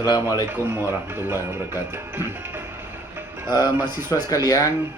Assalamualaikum warahmatullahi wabarakatuh. Mahasiswa sekalian,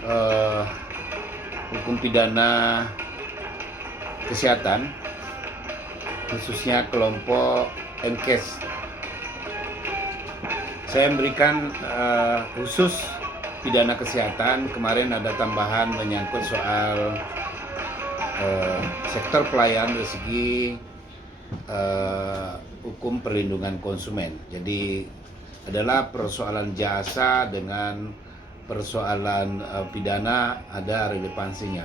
eh, hukum pidana kesehatan, khususnya kelompok MKes, saya memberikan khusus pidana kesehatan. Kemarin ada tambahan menyangkut soal sektor pelayanan dari segi hukum perlindungan konsumen. Jadi adalah persoalan jasa dengan persoalan pidana ada relevansinya.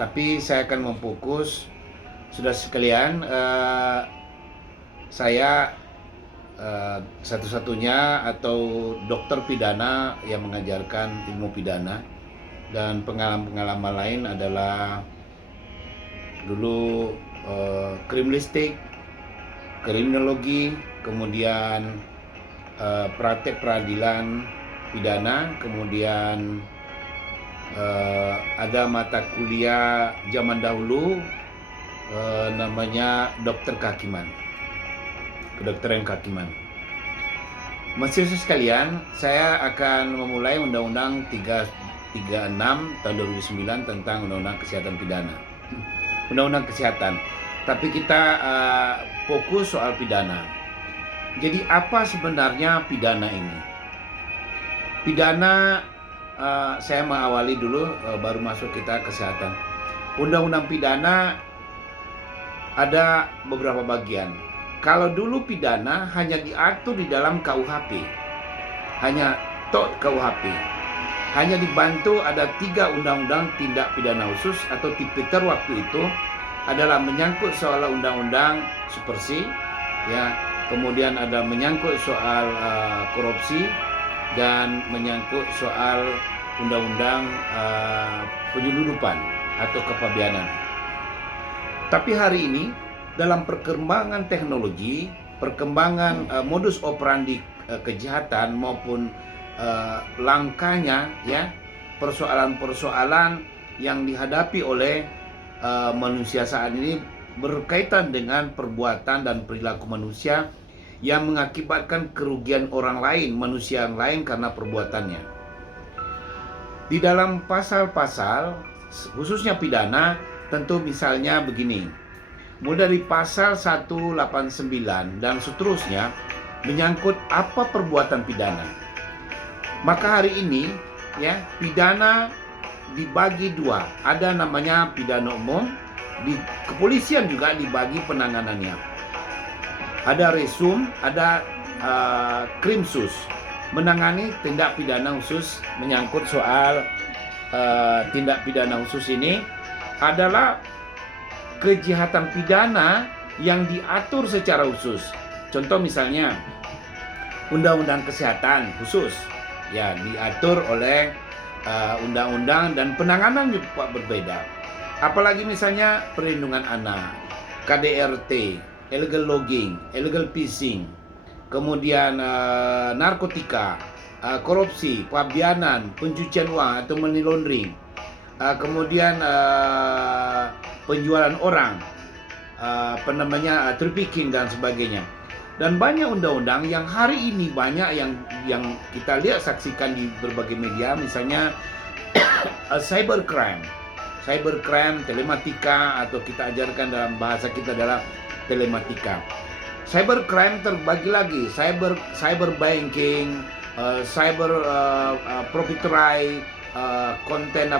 Tapi saya akan memfokus, sudah sekalian, saya satu-satunya atau dokter pidana yang mengajarkan ilmu pidana, dan pengalaman-pengalaman lain adalah dulu kriminalistik, kriminologi, kemudian praktek peradilan pidana, kemudian ada mata kuliah zaman dahulu namanya dokter kehakiman, kedokteran kehakiman. Mahasiswa sekalian, saya akan memulai Undang-Undang 336 tahun 2009 tentang Undang-Undang Kesehatan Pidana, Undang-Undang Kesehatan. Tapi kita fokus soal pidana. Jadi apa sebenarnya pidana ini? Pidana, saya mengawali dulu, baru masuk kita kesehatan. Undang-undang pidana ada beberapa bagian. Kalau dulu pidana hanya diatur di dalam KUHP, hanya KUHP. Hanya dibantu ada 3 undang-undang tindak pidana khusus atau Tipiter waktu itu, adalah menyangkut soal undang-undang supersi, ya, kemudian ada menyangkut soal korupsi, dan menyangkut soal undang-undang penyeludupan atau kepabianan. Tapi hari ini dalam perkembangan teknologi, perkembangan modus operandi kejahatan maupun langkahnya, ya, persoalan-persoalan yang dihadapi oleh manusia saat ini berkaitan dengan perbuatan dan perilaku manusia yang mengakibatkan kerugian orang lain, manusia yang lain, karena perbuatannya. Di dalam pasal-pasal, khususnya pidana, tentu misalnya begini, mulai dari pasal 189 dan seterusnya menyangkut apa perbuatan pidana. Maka hari ini, ya, pidana dibagi 2. Ada namanya pidana umum, di kepolisian juga dibagi penanganannya. Ada resum, ada krimsus, menangani tindak pidana khusus. Menyangkut soal tindak pidana khusus ini adalah kejahatan pidana yang diatur secara khusus. Contoh misalnya undang-undang kesehatan khusus, ya, diatur oleh undang-undang, dan penanganan juga berbeda. Apalagi misalnya perlindungan anak, KDRT, illegal logging, illegal fishing, kemudian narkotika, korupsi, pabianan, pencucian uang atau money laundering, kemudian penjualan orang, trafficking dan sebagainya. Dan banyak undang-undang yang hari ini banyak yang kita lihat, saksikan di berbagai media, misalnya cybercrime, telematika, atau kita ajarkan dalam bahasa kita adalah telematika. Cybercrime terbagi lagi, cyber banking, cyber proprietary, konten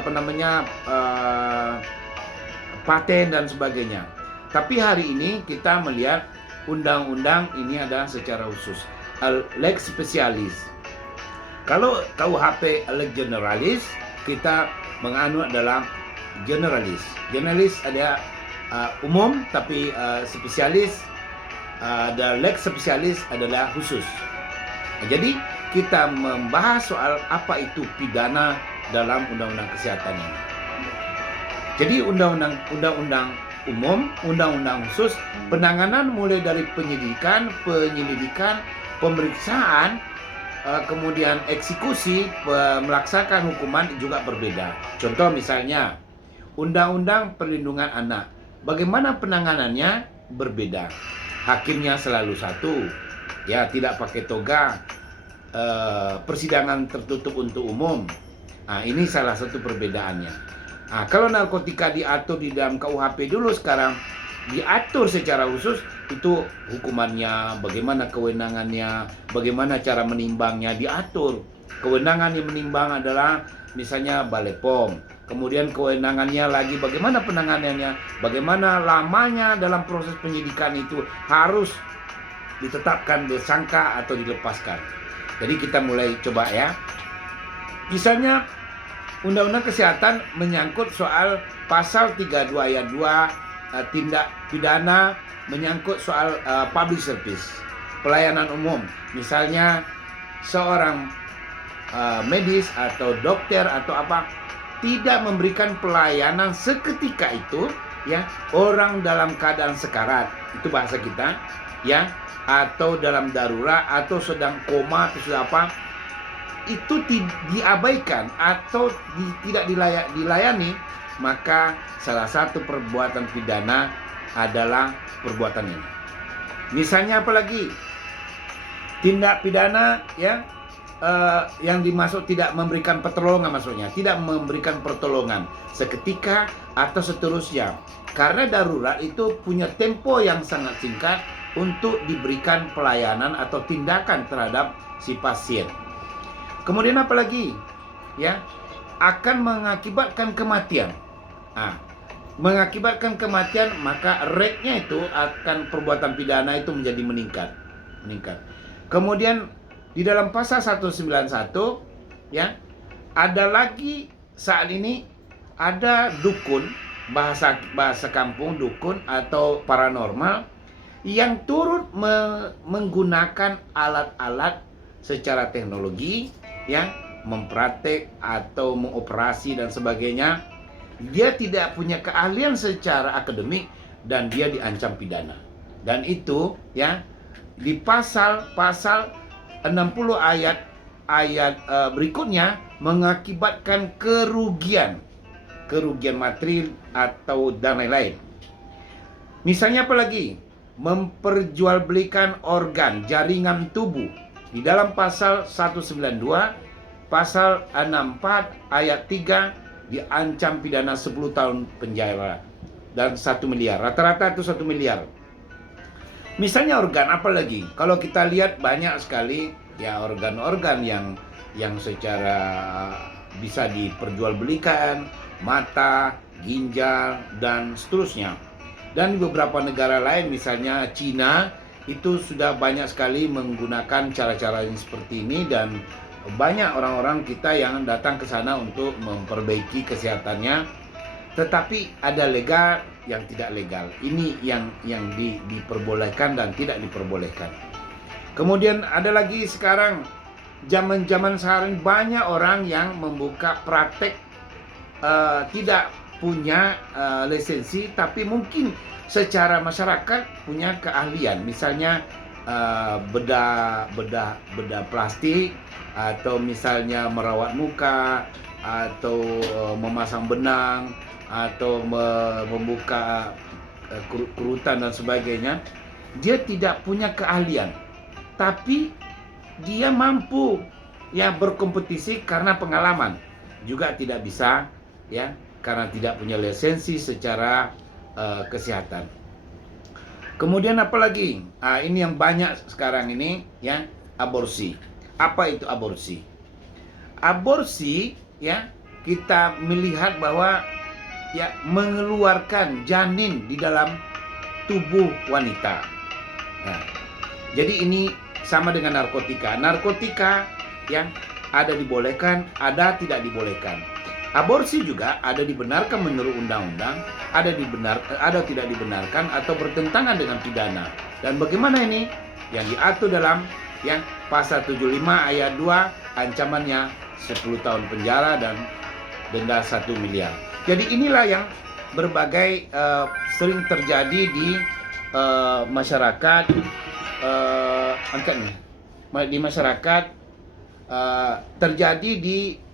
paten dan sebagainya. Tapi hari ini kita melihat undang-undang ini ada secara khusus, lex specialis. Kalau KUHP lex generalis, kita menganut dalam generalis. Generalis ada umum, tapi spesialis, ada lex spesialis adalah khusus. Jadi kita membahas soal apa itu pidana dalam undang-undang kesehatan ini. Jadi undang-undang umum, undang-undang khusus, penanganan mulai dari penyelidikan, pemeriksaan, kemudian eksekusi, melaksanakan hukuman juga berbeda. Contoh misalnya Undang-Undang Perlindungan Anak, bagaimana penanganannya berbeda. hakimnya selalu satu, ya tidak pakai toga, persidangan tertutup untuk umum. Nah, ini salah satu perbedaannya. Nah, kalau narkotika diatur di dalam KUHP dulu, sekarang diatur secara khusus, itu hukumannya, bagaimana kewenangannya, bagaimana cara menimbangnya diatur. Kewenangan yang menimbang adalah misalnya Balai POM. Kemudian kewenangannya lagi bagaimana penanganannya, bagaimana lamanya dalam proses penyidikan itu harus ditetapkan tersangka atau dilepaskan. Jadi kita mulai coba ya. Misalnya Undang-Undang Kesehatan menyangkut soal pasal 32 ayat 2 tindak pidana menyangkut soal public service, pelayanan umum. Misalnya seorang medis atau dokter atau apa tidak memberikan pelayanan seketika itu, ya, orang dalam keadaan sekarat, itu bahasa kita, ya, atau dalam darurat atau sedang koma atau sudah apa, itu diabaikan atau tidak dilayani, maka salah satu perbuatan pidana adalah perbuatan ini. Misalnya apalagi tindak pidana, ya, yang dimaksud tidak memberikan pertolongan, maksudnya tidak memberikan pertolongan seketika atau seterusnya, karena darurat itu punya tempo yang sangat singkat untuk diberikan pelayanan atau tindakan terhadap si pasien. Kemudian apalagi, ya, akan mengakibatkan kematian. Mengakibatkan kematian, maka rate-nya itu akan perbuatan pidana itu menjadi meningkat. Kemudian di dalam pasal 191, ya, ada lagi saat ini ada dukun, bahasa kampung dukun atau paranormal yang turut menggunakan alat-alat secara teknologi, ya, mempraktek atau mengoperasi dan sebagainya. Dia tidak punya keahlian secara akademik dan dia diancam pidana. Dan itu, ya, di pasal 60 ayat berikutnya mengakibatkan kerugian materi atau dan lain-lain. Misalnya apalagi memperjualbelikan organ jaringan tubuh di dalam pasal 192, pasal 64 ayat 3 diancam pidana 10 tahun penjara dan 1 miliar. Rata-rata itu 1 miliar. Misalnya organ, apalagi kalau kita lihat banyak sekali, ya, organ-organ yang secara bisa diperjualbelikan, mata, ginjal dan seterusnya. Dan di beberapa negara lain, misalnya Cina, itu sudah banyak sekali menggunakan cara-cara yang seperti ini, dan banyak orang-orang kita yang datang ke sana untuk memperbaiki kesehatannya. Tetapi ada legal yang tidak legal. Ini yang diperbolehkan dan tidak diperbolehkan. Kemudian ada lagi sekarang, zaman sekarang banyak orang yang membuka praktek tidak punya lisensi, tapi mungkin secara masyarakat punya keahlian. Misalnya bedah plastik, atau misalnya merawat muka, atau memasang benang, atau membuka kerutan dan sebagainya. Dia tidak punya keahlian, tapi dia mampu, ya, berkompetisi karena pengalaman. Juga tidak bisa, ya, karena tidak punya lisensi secara kesehatan. Kemudian apalagi? Ini yang banyak sekarang ini, ya, aborsi. Apa itu aborsi? Aborsi, ya, kita melihat bahwa, ya, mengeluarkan janin di dalam tubuh wanita. Nah, jadi ini sama dengan narkotika. Narkotika yang ada dibolehkan, ada tidak dibolehkan. Aborsi juga ada dibenarkan menurut undang-undang, ada tidak dibenarkan atau bertentangan dengan pidana. Dan bagaimana ini? Yang diatur dalam, ya, pasal 75 ayat 2, ancamannya 10 tahun penjara dan denda 1 miliar. Jadi inilah yang berbagai sering terjadi di masyarakat, di masyarakat, terjadi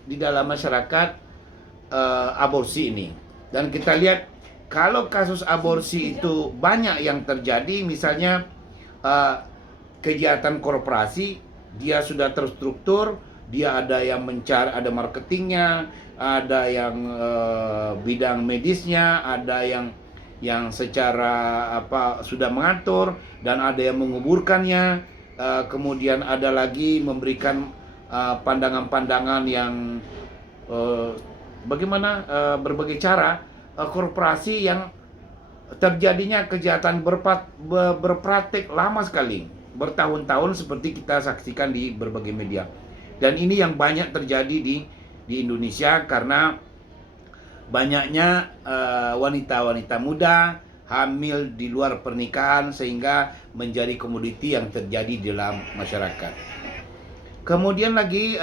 di dalam masyarakat aborsi ini. Dan kita lihat kalau kasus aborsi itu banyak yang terjadi, misalnya uh, kegiatan korporasi, dia sudah terstruktur, dia ada yang mencari, ada marketingnya, ada yang bidang medisnya, ada yang secara sudah mengatur, dan ada yang menguburkannya. Kemudian ada lagi memberikan pandangan-pandangan yang bagaimana berbagai cara korporasi yang terjadinya kejahatan berpraktik lama sekali, bertahun-tahun, seperti kita saksikan di berbagai media. Dan ini yang banyak terjadi di Indonesia karena banyaknya wanita-wanita muda hamil di luar pernikahan, sehingga menjadi komoditi yang terjadi di dalam masyarakat. Kemudian lagi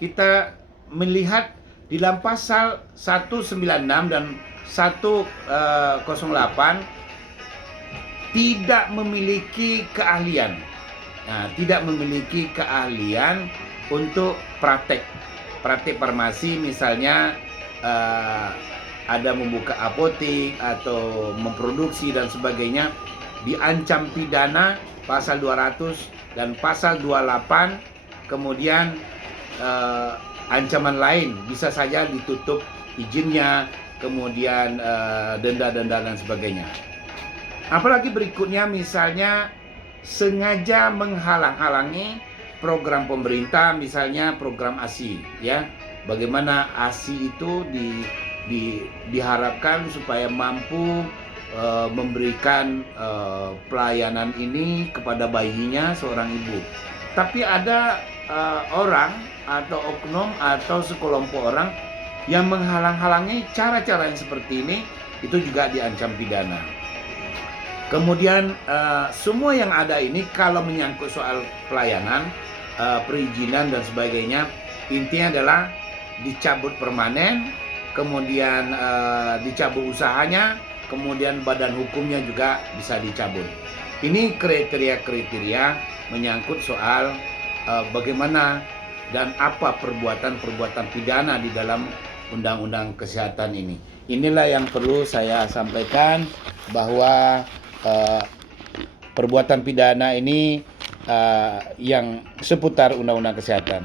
kita melihat di dalam pasal 196 dan 108 tidak memiliki keahlian. Nah, tidak memiliki keahlian untuk praktek farmasi, misalnya ada membuka apotek atau memproduksi dan sebagainya, diancam pidana pasal 200 dan pasal 28. Kemudian ancaman lain bisa saja ditutup izinnya, kemudian denda-denda dan sebagainya. Apalagi berikutnya, misalnya sengaja menghalang-halangi program pemerintah, misalnya program ASI, ya. Bagaimana ASI itu diharapkan supaya mampu memberikan pelayanan ini kepada bayinya seorang ibu. Tapi ada orang atau oknum atau sekelompok orang yang menghalang-halangi cara-cara yang seperti ini, itu juga diancam pidana. Kemudian semua yang ada ini kalau menyangkut soal pelayanan, perizinan dan sebagainya, intinya adalah dicabut permanen, kemudian dicabut usahanya, kemudian badan hukumnya juga bisa dicabut. Ini kriteria-kriteria menyangkut soal bagaimana dan apa perbuatan-perbuatan pidana di dalam Undang-Undang Kesehatan ini. Inilah yang perlu saya sampaikan, bahwa perbuatan pidana ini yang seputar Undang-Undang Kesehatan.